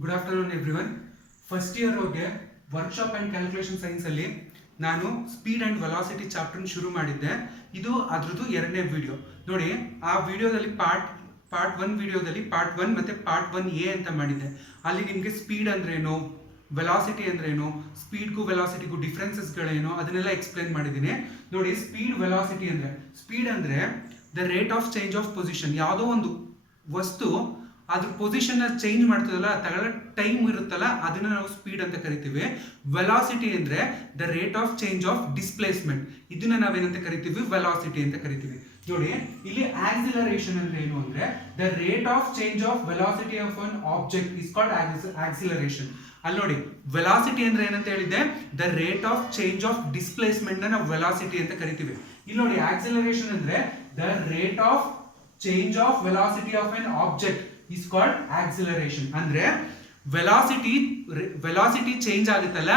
Good afternoon everyone. First year ಅವ್ರಿಗೆ workshop and calculation ಸೈನ್ಸಲ್ಲಿ ನಾನು speed and velocity ಚಾಪ್ಟರ್ನ ಶುರು ಮಾಡಿದ್ದೆ. ಇದು ಅದ್ರದ್ದು ಎರಡನೇ ವಿಡಿಯೋ ನೋಡಿ. ಆ ವಿಡಿಯೋದಲ್ಲಿ ಪಾರ್ಟ್ 1 ವಿಡಿಯೋದಲ್ಲಿ ಪಾರ್ಟ್ 1 ಮತ್ತು ಪಾರ್ಟ್ 1A ಅಂತ ಮಾಡಿದ್ದೆ. ಅಲ್ಲಿ ನಿಮಗೆ ಸ್ಪೀಡ್ ಅಂದ್ರೇನು, ವೆಲಾಸಿಟಿ ಅಂದ್ರೇನು, ಸ್ಪೀಡ್ಗೂ ವೆಲಾಸಿಟಿಗೂ ಡಿಫ್ರೆನ್ಸಸ್ಗಳೇನು ಅದನ್ನೆಲ್ಲ ಎಕ್ಸ್ಪ್ಲೇನ್ ಮಾಡಿದ್ದೀನಿ ನೋಡಿ. ಸ್ಪೀಡ್ ಅಂದರೆ the rate of change of position. ಯಾವುದೋ ಒಂದು ವಸ್ತು ಅದ್ರ ಪೊಸಿಷನ್ನ ಚೇಂಜ್ ಮಾಡ್ತದಲ್ಲ, ತಗೊಳ್ಳೋ ಟೈಮ್ ಇರುತ್ತಲ್ಲ, ಅದನ್ನ ನಾವು ಸ್ಪೀಡ್ ಅಂತ ಕರಿತೀವಿ. ವೆಲಾಸಿಟಿ ಅಂದರೆ the rate of change of displacement. ಇದನ್ನ ನಾವೇನಂತ ಕರಿತೀವಿ, ವೆಲಾಸಿಟಿ ಅಂತ ಕರಿತೀವಿ. ನೋಡಿ, ಇಲ್ಲಿ ಆಕ್ಸಿಲರೇಷನ್ ಅಂದ್ರೆ ಏನು ಅಂದ್ರೆ the rate of change of velocity of an object is called acceleration. ಅಲ್ಲಿ ನೋಡಿ, ವೆಲಾಸಿಟಿ ಅಂದ್ರೆ ಏನಂತ ಹೇಳಿದ್ದೆ, the rate of change of displacement ನಾವು ವೆಲಾಸಿಟಿ ಅಂತ ಕರಿತೀವಿ. ಇಲ್ಲಿ ನೋಡಿ, ಆಕ್ಸಿಲರೇಷನ್ ಅಂದ್ರೆ the rate of change of velocity of an object is called acceleration. ಅಂದ್ರೆ ವೆಲಾಸಿಟಿ ಚೇಂಜ್ ಆಗುತ್ತಲ್ಲ,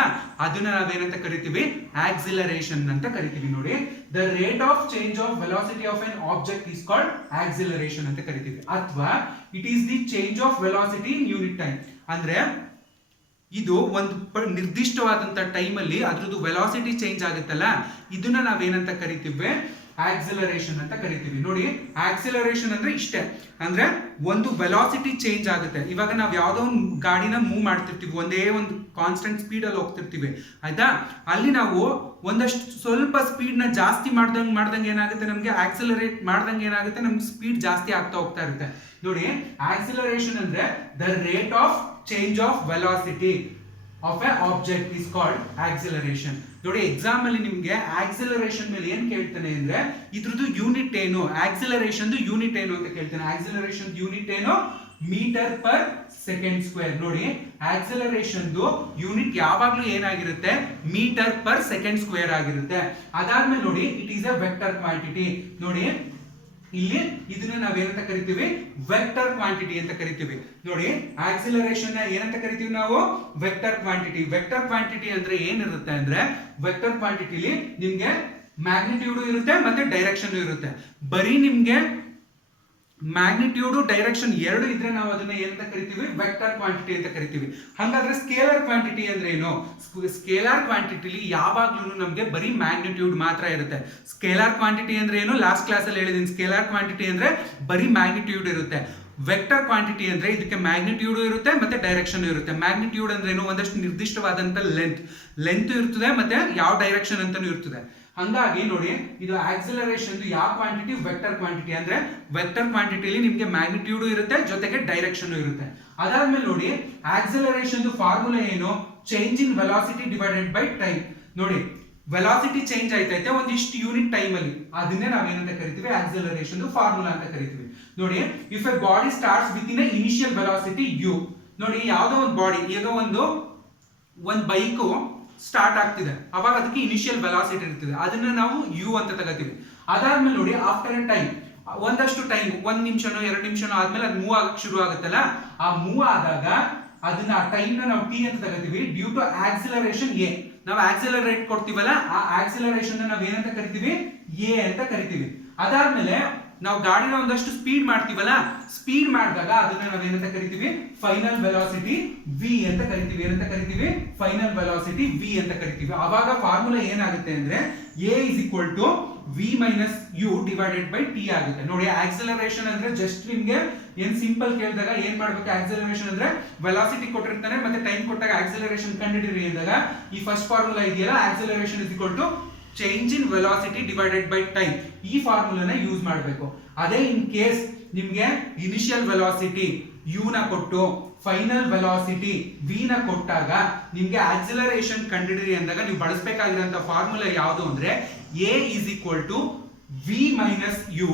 ಅದನ್ನ ನಾವೇನಂತ ಕರಿತೀವಿ, ಆಕ್ಸಿಲರೇಷನ್ ಅಂತ ಕರಿತೀವಿ. ನೋಡಿ, the rate of change of velocity of N object is called acceleration ಅಂತ ಕರಿತೀವಿ. ಅಥವಾ it is the change of velocity in unit time. ಅಂದ್ರೆ ಇದು ಒಂದು ನಿರ್ದಿಷ್ಟವಾದಂತ ಟೈಮ್ ಅಲ್ಲಿ ಅದ್ರದ್ದು ವೆಲಾಸಿಟಿ ಚೇಂಜ್ ಆಗುತ್ತಲ್ಲ, ಇದನ್ನ ನಾವೇನಂತ ಕರಿತೀವಿ, ಆಕ್ಸಿಲರೇಷನ್ ಅಂತ ಕರಿತೀವಿ. ನೋಡಿ, ಆಕ್ಸಿಲರೇಷನ್ ಅಂದ್ರೆ ಇಷ್ಟೇ, ಅಂದ್ರೆ ಒಂದು ವೆಲಾಸಿಟಿ ಚೇಂಜ್ ಆಗುತ್ತೆ. ಇವಾಗ ನಾವು ಯಾವುದೋ ಒಂದು ಗಾಡಿನ ಮೂವ್ ಮಾಡ್ತಿರ್ತೀವಿ, ಒಂದೇ ಒಂದು ಕಾನ್ಸ್ಟೆಂಟ್ ಸ್ಪೀಡ್ ಅಲ್ಲಿ ಹೋಗ್ತಿರ್ತೀವಿ, ಆಯ್ತಾ. ಅಲ್ಲಿ ನಾವು ಒಂದಷ್ಟು ಸ್ವಲ್ಪ ಸ್ಪೀಡ್ ನ ಜಾಸ್ತಿ ಮಾಡ್ದಂಗೆ ಏನಾಗುತ್ತೆ, ನಮ್ಗೆ ಆಕ್ಸಿಲರೇಟ್ ಮಾಡ್ದಂಗೆ ಏನಾಗುತ್ತೆ, ನಮ್ಗೆ ಸ್ಪೀಡ್ ಜಾಸ್ತಿ ಆಗ್ತಾ ಹೋಗ್ತಾ ಇರುತ್ತೆ. ನೋಡಿ, ಆಕ್ಸಿಲರೇಷನ್ ಅಂದ್ರೆ the rate of change of velocity of A object is called acceleration. ನೋಡಿ, ಎಕ್ಸಾಮ್ ಅಲ್ಲಿ ನಿಮ್ಗೆ ಆಕ್ಸಿಲರೇಷನ್ ಮೇಲೆ ಏನ್ ಕೇಳ್ತಾನೆ ಅಂದ್ರೆ ಇದ್ರದ್ದು ಯೂನಿಟ್ ಏನು, ಆಕ್ಸಿಲರೇಷನ್ ಯೂನಿಟ್ ಏನು ಅಂತ ಕೇಳ್ತಾನೆ. ಆಕ್ಸಿಲರೇಷನ್ ಯೂನಿಟ್ ಏನು, ಮೀಟರ್ ಪರ್ ಸೆಕೆಂಡ್ ಸ್ಕ್ವೇರ್. ನೋಡಿ, ಆಕ್ಸಿಲರೇಷನ್ ಯೂನಿಟ್ ಯಾವಾಗ್ಲೂ ಏನಾಗಿರುತ್ತೆ, ಮೀಟರ್ ಪರ್ ಸೆಕೆಂಡ್ ಸ್ಕ್ವೇರ್ ಆಗಿರುತ್ತೆ. ಅದಾದ್ಮೇಲೆ ನೋಡಿ, it is A vector quantity. ನೋಡಿ, ಇಲ್ಲಿ ಇದನ್ನ ನಾವೇನಂತ ಕರಿತೀವಿ, ವೆಕ್ಟರ್ ಕ್ವಾಂಟಿಟಿ ಅಂತ ಕರಿತೀವಿ. ನೋಡಿ, ಆಕ್ಸಿಲರೇಷನ್ ನ ಏನಂತ ಕರಿತೀವಿ ನಾವು, ವೆಕ್ಟರ್ ಕ್ವಾಂಟಿಟಿ. ವೆಕ್ಟರ್ ಕ್ವಾಂಟಿಟಿ ಅಂದ್ರೆ ಏನಿರುತ್ತೆ ಅಂದ್ರೆ, ವೆಕ್ಟರ್ ಕ್ವಾಂಟಿಟಿಲಿ ನಿಮ್ಗೆ ಮ್ಯಾಗ್ನಿಟ್ಯೂಡ್ ಇರುತ್ತೆ ಮತ್ತೆ ಡೈರೆಕ್ಷನ್ ಇರುತ್ತೆ. ಬರೀ ನಿಮ್ಗೆ ಮ್ಯಾಗ್ನಿಟ್ಯೂಡ್ ಡೈರೆಕ್ಷನ್ ಎರಡು ಇದ್ರೆ ನಾವು ಅದನ್ನ ಏನಂತ ಕರಿತೀವಿ, ವೆಕ್ಟರ್ ಕ್ವಾಂಟಿಟಿ ಅಂತ ಕರಿತೀವಿ. ಹಾಗಾದ್ರೆ ಸ್ಕೇಲರ್ ಕ್ವಾಂಟಿಟಿ ಅಂದ್ರೆ ಏನು, ಸ್ಕೇಲಾರ್ ಕ್ವಾಂಟಿಟಿಲಿ ಯಾವಾಗ್ಲೂ ನಮ್ಗೆ ಬರೀ ಮ್ಯಾಗ್ನಿಟ್ಯೂಡ್ ಮಾತ್ರ ಇರುತ್ತೆ. ಸ್ಕೇಲಾರ್ ಕ್ವಾಂಟಿಟಿ ಅಂದ್ರೆ ಏನು, ಲಾಸ್ಟ್ ಕ್ಲಾಸ್ ಅಲ್ಲಿ ಹೇಳಿದೀನಿ. ಸ್ಕೇಲಾರ್ ಕ್ವಾಂಟಿಟಿ ಅಂದ್ರೆ ಬರೀ ಮ್ಯಾಗ್ನಿಟ್ಯೂಡ್ ಇರುತ್ತೆ. ವೆಕ್ಟರ್ ಕ್ವಾಂಟಿಟಿ ಅಂದ್ರೆ ಇದಕ್ಕೆ ಮ್ಯಾಗ್ನಿಟ್ಯೂಡ್ ಇರುತ್ತೆ ಮತ್ತೆ ಡೈರೆಕ್ಷನ್ ಇರುತ್ತೆ. ಮ್ಯಾಗ್ನಿಟ್ಯೂಡ್ ಅಂದ್ರೆ ಏನು, ಒಂದಷ್ಟು ನಿರ್ದಿಷ್ಟವಾದಂತ ಲೆಂತ್ ಇರ್ತದೆ ಮತ್ತೆ ಯಾವ ಡೈರೆಕ್ಷನ್ ಅಂತಾನೂ ಇರ್ತದೆ. ಹಂಗಾಗಿ ನೋಡಿ, ಇದು ಆಕ್ಸಿಲರೇಷನ್ ಯಾವ ಕ್ವಾಂಟಿಟಿ, ವೆಕ್ಟರ್ ಕ್ವಾಂಟಿಟಿ. ಅಂದ್ರೆ ವೆಕ್ಟರ್ ಕ್ವಾಂಟಿಟಿಲಿ ನಿಮ್ಗೆ ಮ್ಯಾಗ್ನಿಟ್ಯೂಡ್ ಇರುತ್ತೆ ಜೊತೆಗೆ ಡೈರೆಕ್ಷನ್ ಇರುತ್ತೆ. ಅದಾದ್ಮೇಲೆ ನೋಡಿ, ಆಕ್ಸಿಲರೇಷನ್ ಫಾರ್ಮುಲಾ ಏನು, change in velocity divided by time. ನೋಡಿ, ವೆಲಾಸಿಟಿ ಚೇಂಜ್ ಆಯ್ತೈತೆ ಒಂದಿಷ್ಟು ಯೂನಿಟ್ ಟೈಮ್ ಅಲ್ಲಿ, ಅದನ್ನೇ ನಾವೇನಂತ ಕರಿತೀವಿ, ಆಕ್ಸಿಲರೇಷನ್ ಫಾರ್ಮುಲಾ ಅಂತ ಕರಿತೀವಿ. ನೋಡಿ, if A body starts with in initial velocity u. ನೋಡಿ, ಯಾವುದೋ ಒಂದು ಬಾಡಿ, ಈಗ ಒಂದು ಬೈಕು ಸ್ಟಾರ್ಟ್ ಆಗ್ತಿದೆ, ಅವಾಗ ಅದಕ್ಕೆ ಇನಿಷಿಯಲ್ ವೆಲಾಸಿಟಿ ಇರ್ತದೆ, ಅದನ್ನ ನಾವು u ಅಂತ ತಗೋತೀವಿ. ಅದಾದ್ಮೇಲೆ ನೋಡಿ, ಆಫ್ಟರ್ ಎ ಟೈಮ್, ಒಂದಷ್ಟು ಟೈಮ್, 1 ನಿಮಿಷನೋ 2 ನಿಮಿಷನೋ ಆದ್ಮೇಲೆ ಅದು ಮೂವ್ ಆಗಕ್ಕೆ ಶುರು ಆಗುತ್ತಲ್ಲ, ಆ ಮೂವ್ ಆದಾಗ ಅದನ್ನ ಆ ಟೈಮ್ ನ ನಾವು t ಅಂತ ತಗೋತೀವಿ. ಡ್ಯೂ ಟು ಆಕ್ಸಿಲರೇಷನ್ a, ನಾವು ಆಕ್ಸಿಲರೇಟ್ ಕೊಡ್ತೀವಲ್ಲ, ಆ ಆಕ್ಸಿಲರೇಷನ್ ನಾವು ಏನಂತ ಕರಿತೀವಿ, a ಅಂತ ಕರಿತೀವಿ. ಅದಾದ್ಮೇಲೆ ನಾವು ಗಾಡಿನ ಒಂದಷ್ಟು ಸ್ಪೀಡ್ ಮಾಡ್ತೀವಲ್ಲ, ಸ್ಪೀಡ್ ಮಾಡಿದಾಗ ಅದನ್ನ ನಾವೇನಂತ ಕರಿತೀವಿ, ಫೈನಲ್ ವೆಲಾಸಿಟಿ v ಅಂತ ಕರಿತೀವಿ. ಏನಂತ ಕರಿತೀವಿ, ಫೈನಲ್ ವೆಲಾಸಿಟಿ v ಅಂತ ಕರಿತೀವಿ. ಅವಾಗ ಫಾರ್ಮುಲಾ ಏನಾಗುತ್ತೆ ಅಂದ್ರೆ a is equal to v minus u divided by t ಆಗುತ್ತೆ. ನೋಡಿ, ಆಕ್ಸಿಲರೇಷನ್ ಅಂದ್ರೆ ಜಸ್ಟ್ ನಿಮ್ಗೆ ಏನ್ ಸಿಂಪಲ್ ಕೇಳಿದಾಗ ಏನ್ ಮಾಡ್ಬೇಕು, ಆಕ್ಸಿಲರೇಷನ್ ಅಂದ್ರೆ ವೆಲಾಸಿಟಿ ಕೊಟ್ಟಿರ್ತಾನೆ ಮತ್ತೆ ಟೈಮ್ ಕೊಟ್ಟಾಗ ಆಕ್ಸಿಲರೇಷನ್ ಕಂಡುಹಿಡಿಯಿರಿ ಅಂದಾಗ ಈ ಫಸ್ಟ್ ಫಾರ್ಮುಲಾ ಇದೆಯಲ್ಲ, acceleration is equal to change in velocity divided by time. ಈ ಫಾರ್ಮುಲಾನ ಯೂಸ್ ಮಾಡಬೇಕು. ಅದೇ ಇನ್ ಕೇಸ್ ನಿಮ್ಗೆ ಇನಿಷಿಯಲ್ ವೆಲಾಸಿಟಿ u ನ ಕೊಟ್ಟು ಫೈನಲ್ ವೆಲಾಸಿಟಿ v ನ ಕೊಟ್ಟಾಗ ನಿಮ್ಗೆ ಆಕ್ಸಿಲರೇಷನ್ ಕಂಡುಹಿಡಿಯಿರಿ ಅಂದಾಗ ನೀವು ಬಳಸಬೇಕಾಗಿರುವಂತ ಫಾರ್ಮುಲಾ ಯಾವುದು ಅಂದ್ರೆ a is equal to v minus u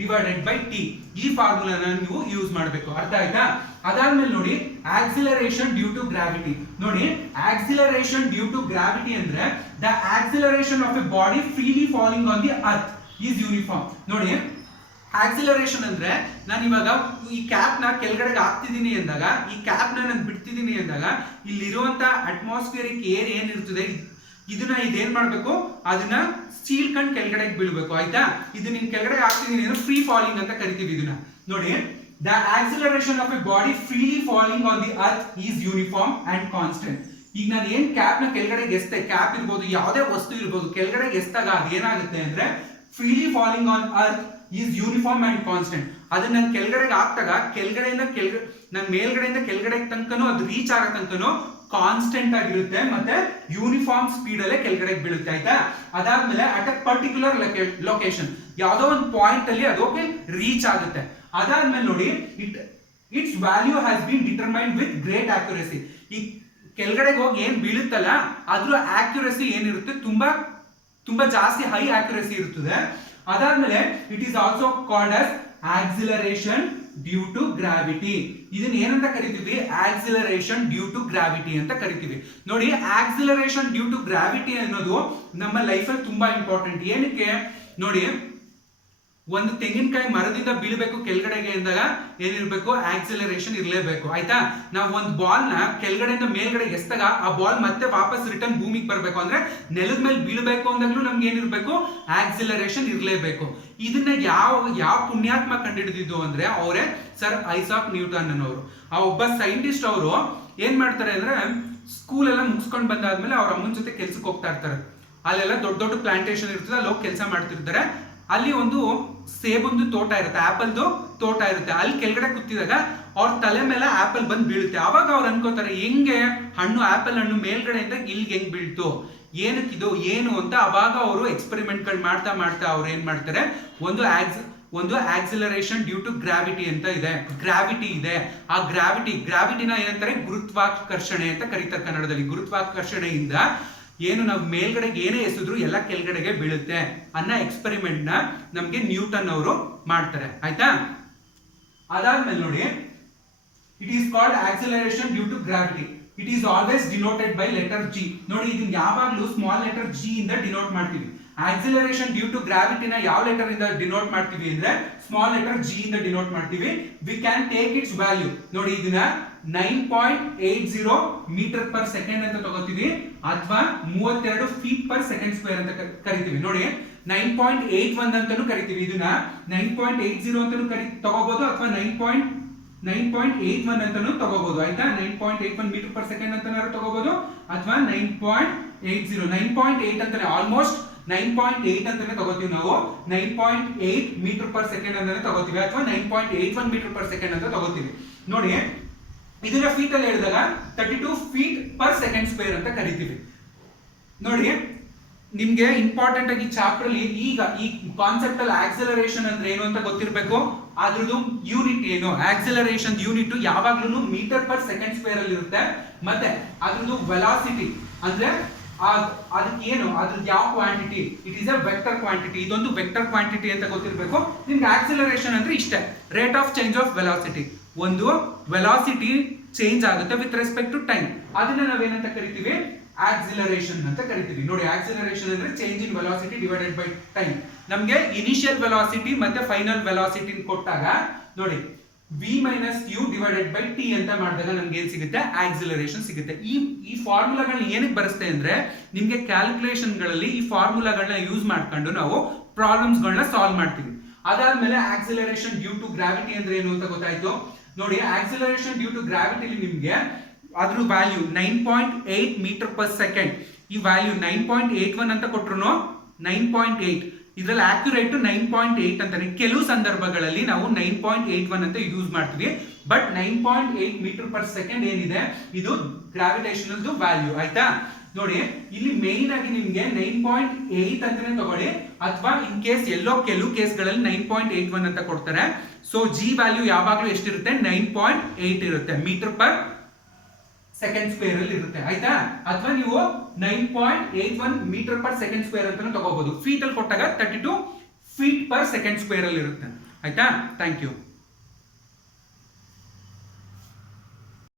divided by t. ಈ ಫಾರ್ಮುಲಾನ ನೀವು ಯೂಸ್ ಮಾಡಬೇಕು. ಅರ್ಥ ಆಯ್ತಾ? ಅದಾದ್ಮೇಲೆ ನೋಡಿ, ಆಕ್ಸಿಲರೇಷನ್ ಡ್ಯೂ ಟು ಗ್ರಾವಿಟಿ. ನೋಡಿ, ಆಕ್ಸಿಲರೇಷನ್ ಡ್ಯೂ ಟು ಗ್ರಾವಿಟಿ ಅಂದ್ರೆ the acceleration of A body freely falling on the earth is uniform. ನೋಡಿ, ಆಕ್ಸಿಲರೇಷನ್ ಅಂದ್ರೆ ನಾನು ಇವಾಗ ಈ ಕ್ಯಾಪ್ ನ ಕೆಳಗಡೆ ಹಾಕ್ತಿದ್ದೀನಿ ಅಂದಾಗ, ಈ ಕ್ಯಾಪ್ ನಾನು ಬಿಡ್ತಿದ್ದೀನಿ ಅಂದಾಗ, ಇಲ್ಲಿರುವಂತ ಅಟ್ಮಾಸ್ಫಿಯರಿಕ್ ಏರ್ ಏನಿರ್ತದೆ ಇದನ್ನ ಇದೇನ್ ಮಾಡ್ಬೇಕು, ಅದನ್ನ ಸೀಳ್ಕೊಂಡು ಕೆಳಗಡೆ ಬೀಳ್ಬೇಕು. ಆಯ್ತಾ? ಇದು ನಿನ್ ಕೆಳಗಡೆ ಹಾಕ್ತಿದ್ದೀನಿ ಅಂದ್ರೆ ಫ್ರೀ ಫಾಲಿಂಗ್ ಅಂತ ಕರಿತೀವಿ ಇದನ್ನ. ನೋಡಿ, the acceleration of A body freely falling on the earth is uniform and constant. ಈಗ ನಾನು ಏನ್ ಕ್ಯಾಪ್ ನ ಕೆಳಗಡೆ ಎಸ್ತೆ, ಕ್ಯಾಪ್ ಇರ್ಬೋದು ಯಾವುದೇ ವಸ್ತು ಇರ್ಬೋದು, ಕೆಳಗಡೆ ಎಸ್ತಾಗ ಅದೇನಾಗುತ್ತೆ ಅಂದ್ರೆ freely falling on earth is uniform and constant. ಅದನ್ನ ನಾನು ಕೆಳಗಡೆಗೆ ಹಾಕ್ತಾಗ ಕೆಳಗಡೆಯಿಂದ ನನ್ನ ಮೇಲ್ಗಡೆಯಿಂದ ಕೆಳಗಡೆ ತನಕನೂ ಅದು ರೀಚ್ ಆಗೋ ತನಕನೂ ಕಾನ್ಸ್ಟೆಂಟ್ ಆಗಿರುತ್ತೆ ಮತ್ತೆ ಯೂನಿಫಾರ್ಮ್ ಸ್ಪೀಡ್ ಅಲ್ಲೇ ಕೆಳಗಡೆ ಬೀಳುತ್ತೆ. ಆಯ್ತಾ? ಅದಾದ್ಮೇಲೆ ಅಟ್ ಅ ಪರ್ಟಿಕ್ಯುಲರ್ ಲೊಕೇಶನ್ ಯಾವುದೋ ಒಂದು ಪಾಯಿಂಟ್ ಅಲ್ಲಿ ಅದಕ್ಕೆ ರೀಚ್ ಆಗುತ್ತೆ. ಅದಾದ್ಮೇಲೆ ನೋಡಿ it's value has been determined with great accuracy. ಈ ಕೆಳಗಡೆಗೆ ಹೋಗಿ ಏನ್ ಬೀಳುತ್ತಲ್ಲ ಅದ್ರ ಆಕ್ಯುರಸಿ ಏನಿರುತ್ತೆ ತುಂಬಾ ಜಾಸ್ತಿ ಹೈ ಆಕ್ಯುರಸಿ ಇರುತ್ತದೆ. ಅದಾದ್ಮೇಲೆ it is also called as acceleration due to gravity. ಇದನ್ನ ಏನಂತ ಕರಿತೀವಿ? ಆಕ್ಸಿಲರೇಷನ್ ಡ್ಯೂ ಟು ಗ್ರಾವಿಟಿ ಅಂತ ಕರಿತೀವಿ. ನೋಡಿ, ಆಕ್ಸಿಲರೇಷನ್ ಡ್ಯೂ ಟು ಗ್ರಾವಿಟಿ ಅನ್ನೋದು ನಮ್ಮ ಲೈಫಲ್ಲಿ ತುಂಬಾ ಇಂಪಾರ್ಟೆಂಟ್. ಏನಕ್ಕೆ ನೋಡಿ, ಒಂದು ತೆಂಗಿನಕಾಯಿ ಮರದಿಂದ ಬೀಳಬೇಕು ಕೆಳಗಡೆಗೆ ಅಂದಾಗ ಏನಿರ್ಬೇಕು? ಆಕ್ಸಿಲರೇಷನ್ ಇರಲೇಬೇಕು. ಆಯ್ತಾ? ನಾವು ಒಂದು ಬಾಲ್ ನ ಕೆಳಗಡೆಯಿಂದ ಮೇಲ್ಗಡೆ ಎಸ್ತಾಗ ಆ ಬಾಲ್ ಮತ್ತೆ ವಾಪಸ್ ರಿಟರ್ನ್ ಭೂಮಿಗೆ ಬರಬೇಕು ಅಂದ್ರೆ ನೆಲದ ಮೇಲೆ ಬೀಳಬೇಕು ಅಂದಾಗ್ಲೂ ನಮ್ಗೆ ಏನಿರ್ಬೇಕು? ಆಕ್ಸಿಲರೇಷನ್ ಇರಲೇಬೇಕು. ಇದನ್ನ ಯಾವ ಪುಣ್ಯಾತ್ಮ ಕಂಡುಹಿಡಿದಿದ್ದು ಅಂದ್ರೆ ಅವರೇ ಸರ್ ಐಸಾಕ್ ನ್ಯೂಟನ್ ಅನ್ನೋರು. ಆ ಒಬ್ಬ ಸೈಂಟಿಸ್ಟ್ ಅವರು ಏನ್ ಮಾಡ್ತಾರೆ ಅಂದ್ರೆ ಸ್ಕೂಲ್ ಎಲ್ಲ ಮುಗಿಸ್ಕೊಂಡು ಬಂದಾದ್ಮೇಲೆ ಅವ್ರ ಅಮ್ಮನ ಜೊತೆ ಕೆಲ್ಸಕ್ಕೆ ಹೋಗ್ತಾ ಇರ್ತಾರೆ. ಅಲ್ಲೆಲ್ಲ ದೊಡ್ಡ ದೊಡ್ಡ ಪ್ಲಾಂಟೇಶನ್ ಇರ್ತದೆ, ಅಲ್ಲಿ ಹೋಗಿ ಕೆಲಸ ಮಾಡ್ತಿರ್ತಾರೆ. ಅಲ್ಲಿ ಒಂದು ಸೇಬಂದು ತೋಟ ಇರುತ್ತೆ, ಆಪಲ್ದು ತೋಟ ಇರುತ್ತೆ. ಅಲ್ಲಿ ಕೆಳಗಡೆ ಕೂತಿದಾಗ ಅವ್ರ ತಲೆ ಮೇಲೆ ಆಪಲ್ ಬಂದು ಬೀಳುತ್ತೆ. ಅವಾಗ ಅವ್ರು ಅನ್ಕೋತಾರೆ ಹೆಂಗೆ ಆಪಲ್ ಹಣ್ಣು ಮೇಲ್ಗಡೆಯಿಂದ ಇಲ್ಲಿಗೆ ಹೆಂಗ್ ಬೀಳ್ತು, ಏನಕ್ಕಿದು ಏನು ಅಂತ. ಅವಾಗ ಅವರು ಎಕ್ಸ್ಪೆರಿಮೆಂಟ್ಗಳು ಮಾಡ್ತಾ ಅವ್ರು ಏನ್ ಮಾಡ್ತಾರೆ, ಒಂದು ಆಕ್ಸಿಲರೇಷನ್ ಡ್ಯೂ ಟು ಗ್ರಾವಿಟಿ ಅಂತ ಇದೆ, ಗ್ರಾವಿಟಿ ಇದೆ. ಆ ಗ್ರಾವಿಟಿನ ಏನಂತಾರೆ? ಗುರುತ್ವಾಕರ್ಷಣೆ ಅಂತ ಕರೀತಾರೆ ಕನ್ನಡದಲ್ಲಿ. ಗುರುತ್ವಾಕರ್ಷಣೆಯಿಂದ ಏನು ನಾವು ಮೇಲ್ಗಡೆಗೆ ಏನೇ ಎಸೆದ್ರು ಎಲ್ಲ ಕೆಳಗಡೆಗೆ ಬೀಳುತ್ತೆ ಅನ್ನೋ ಎಕ್ಸ್ಪೆರಿಮೆಂಟ್ ನ ನಮ್ಗೆ ನ್ಯೂಟನ್ ಅವರು ಮಾಡ್ತಾರೆ. ಆಯ್ತಾ? ಅದಾದ್ಮೇಲೆ ನೋಡಿ, it is called acceleration due to gravity. It is always denoted by letter G. ನೋಡಿ, ಇದನ್ನ ಯಾವಾಗ್ಲೂ ಸ್ಮಾಲ್ ಲೆಟರ್ ಜಿ ಇಂದ ಡಿನೋಟ್ ಮಾಡ್ತೀವಿ. ಆಕ್ಸಿಲರೇಷನ್ ಡ್ಯೂ ಟು ಗ್ರಾವಿಟಿನ ಯಾವ ಲೆಟರ್ ಇಂದ ಡಿನೋಟ್ ಮಾಡ್ತೀವಿ ಅಂದ್ರೆ ಸ್ಮಾಲ್ ಲೆಟರ್ ಜಿ ಇಂದ ಡಿನೋಟ್ ಮಾಡ್ತೀವಿ. We can take its value. ನೋಡಿ, ಇದನ್ನ 9.80 ಮೀಟರ್ ಪರ್ ಸೆಕೆಂಡ್ ಅಂತ ತಗೋತೀವಿ, ಅಥವಾ 32 ಫೀಟ್ ಪರ್ ಸೆಕೆಂಡ್ ಸ್ಕ್ವೇರ್ ಅಂತ ಕರಿತೀವಿ. ನೋಡಿ, 9.81 ಅಂತಾನು ಕರಿತೀವಿ. ಇದನ್ನ 9.80 ಅಂತಾನು ತಗೋಬಹುದು, ಅಥವಾ 9.81 ಅಂತಾನು ತಗೋಬಹುದು. ಆಯ್ತಾ? 9.81 ಮೀಟರ್ ಪರ್ ಸೆಕೆಂಡ್ ಅಂತಾನು ತಗೋಬಹುದು, ಅಥವಾ 9.80 9.8 ಅಂತಾನೆ ಆಲ್ಮೋಸ್ಟ್ 9.8 ಅಂತಾನೆ ತಗೋತೀವಿ ನಾವು. 9.8 ಮೀಟರ್ ಪರ್ ಸೆಕೆಂಡ್ ಅಂತಾನೆ ತಗೋತೀವಿ, ಅಥವಾ 9.81 ಮೀಟರ್ ಪರ್ ಸೆಕೆಂಡ್ ಅಂತ ತಗೋತೀವಿ. ನೋಡಿ, ಇದನ್ನ ಫೀಟ್ ಅಲ್ಲಿ ಹೇಳಿದಾಗ 32 ಫೀಟ್ ಪರ್ ಸೆಕೆಂಡ್ ಸ್ಕ್ವೇರ್ ಅಂತ ಕರಿತೀವಿ. ನೋಡಿ, ನಿಮ್ಗೆ ಇಂಪಾರ್ಟೆಂಟ್ ಆಗಿ ಚಾಪ್ಟರ್ ಅಲ್ಲಿ ಈಗ ಈ ಕಾನ್ಸೆಪ್ಟ್ ಅಲ್ಲಿ ಆಕ್ಸಿಲರೇಷನ್ ಅಂದ್ರೆ ಏನು ಅಂತ ಗೊತ್ತಿರಬೇಕು. ಅದ್ರದ್ದು ಯೂನಿಟ್ ಏನು? ಆಕ್ಸಿಲರೇಷನ್ ಯೂನಿಟ್ ಯಾವಾಗ್ಲೂ ಮೀಟರ್ ಪರ್ ಸೆಕೆಂಡ್ ಸ್ಕ್ವೇರ್ ಅಲ್ಲಿ ಇರುತ್ತೆ. ಮತ್ತೆ ಅದ್ರದ್ದು ವೆಲಾಸಿಟಿ ಅಂದ್ರೆ ಅದಕ್ಕೆ ಏನು, ಅದ್ರದ್ದು ಯಾವ quantity? It is a vector quantity. ಇದೊಂದು ವೆಕ್ಟರ್ ಕ್ವಾಂಟಿಟಿ ಅಂತ ಗೊತ್ತಿರಬೇಕು ನಿಮ್ಗೆ. ಆಕ್ಸಿಲರೇಷನ್ ಅಂದ್ರೆ ಇಷ್ಟೇ, rate of change of velocity. ಒಂದು ವೆಲಾಸಿಟಿ ಚೇಂಜ್ ಆಗುತ್ತೆ ವಿತ್ ರೆಸ್ಪೆಕ್ಟ್ ಟು ಟೈಮ್, ಅದನ್ನ ನಾವೇನಂತ ಕರಿತೀವಿ? ಆಕ್ಸಿಲರೇಷನ್ ಅಂತ ಕರಿತೀವಿ. ನೋಡಿ, ಆಕ್ಸಿಲರೇಷನ್ ಅಂದ್ರೆ change in velocity divided by time. ನಮ್ಗೆ ಇನಿಷಿಯಲ್ ವೆಲಾಸಿಟಿ ಮತ್ತೆ ಫೈನಲ್ ವೆಲಾಸಿಟಿ ಕೊಟ್ಟಾಗ ನೋಡಿ v minus u divided by t ಅಂತ ಮಾಡಿದಾಗ ನಮ್ಗೆ ಏನ್ ಸಿಗುತ್ತೆ? ಆಕ್ಸಿಲರೇಷನ್ ಸಿಗುತ್ತೆ. ಈ ಫಾರ್ಮುಲಾಗಳನ್ನ ಏನಕ್ಕೆ ಬರುತ್ತೆ ಅಂದ್ರೆ ನಿಮ್ಗೆ ಕ್ಯಾಲ್ಕುಲೇಷನ್ ಗಳಲ್ಲಿ ಈ ಫಾರ್ಮುಲಾಗಳನ್ನ ಯೂಸ್ ಮಾಡ್ಕೊಂಡು ನಾವು ಪ್ರಾಬ್ಲಮ್ಸ್ ಗಳನ್ನ ಸಾಲ್ವ್ ಮಾಡ್ತೀವಿ. ಅದಾದ್ಮೇಲೆ ಆಕ್ಸಿಲರೇಷನ್ ಡ್ಯೂ ಟು ಗ್ರಾವಿಟಿ ಅಂದ್ರೆ ಏನು ಅಂತ ಗೊತ್ತಾಯ್ತು. ನೋಡಿ, ಆಕ್ಸಿಲರೇಷನ್ ಡ್ಯೂ ಟು ಗ್ರಾವಿಟಿ ನಿಮ್ಗೆ ಅದ್ರ ವ್ಯಾಲ್ಯೂ 9.8 ಮೀಟರ್ ಪರ್ ಸೆಕೆಂಡ್. ಈ ವ್ಯಾಲ್ಯೂ 9.81 ಅಂತ ಕೊಟ್ರು 9.8, ಇದ್ರಲ್ಲಿ ಆಕ್ಯುರೇಟ್ 9.8 ಅಂತಾನೆ. ಕೆಲವು ಸಂದರ್ಭಗಳಲ್ಲಿ ನಾವು 9.81 ಅಂತ ಯೂಸ್ ಮಾಡ್ತೀವಿ, ಬಟ್ 9.8 ಮೀಟರ್ ಪರ್ ಸೆಕೆಂಡ್ ಏನಿದೆ ಇದು ಗ್ರಾವಿಟೇಷನಲ್ ವ್ಯಾಲ್ಯೂ. ಆಯ್ತಾ? ನೋಡಿ, ಇಲ್ಲಿ ಮೇನ್ ಆಗಿ ನಿಮ್ಗೆ 9.8 ಅಂತಾನೆ ತಗೊಳ್ಳಿ, ಅಥವಾ ಇನ್ ಕೇಸ್ ಕೆಲವು ಕೇಸ್ಗಳಲ್ಲಿ 9.81 ಅಂತ ಕೊಡ್ತಾರೆ. ಸೊ ಜಿ ವ್ಯಾಲ್ಯೂ ಯಾವಾಗಲೂ ಎಷ್ಟಿರುತ್ತೆ? 9.8 ಇರುತ್ತೆ, ಮೀಟರ್ ಪರ್ ಸೆಕೆಂಡ್ ಸ್ಕ್ವೇರ್ ಅಲ್ಲಿ ಇರುತ್ತೆ. ಆಯ್ತಾ? ಅಥವಾ ನೀವು 9.81 ಮೀಟರ್ ಪರ್ ಸೆಕೆಂಡ್ ಸ್ಕ್ವೇರ್ ಅಂತ ತಗೋಬಹುದು. ಫೀಟ್ ಅಲ್ಲಿ ಕೊಟ್ಟಾಗ 32 ಫೀಟ್ ಪರ್ ಸೆಕೆಂಡ್ ಸ್ಕ್ವೇರ್ ಅಲ್ಲಿ ಇರುತ್ತೆ. ಆಯ್ತಾ? Thank you.